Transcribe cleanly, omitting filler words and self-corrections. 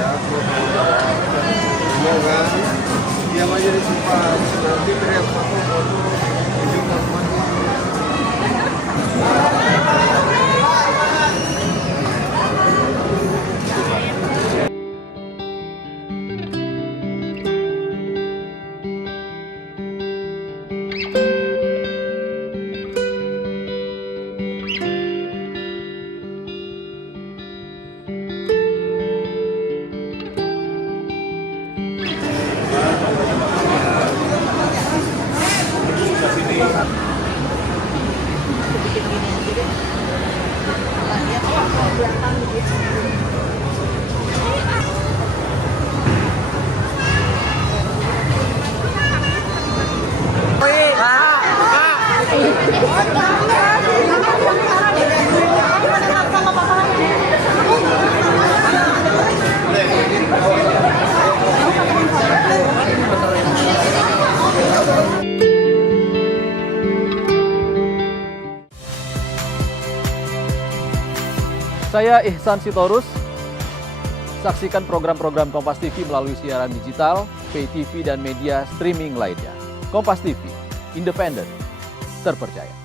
ya, semoga dia menjadi sempat nanti teriak foto-foto video teman. Saya Ihsan Sitorus. Saksikan program-program Kompas TV melalui siaran digital, pay TV, dan media streaming lainnya. Kompas TV, independen, terpercaya.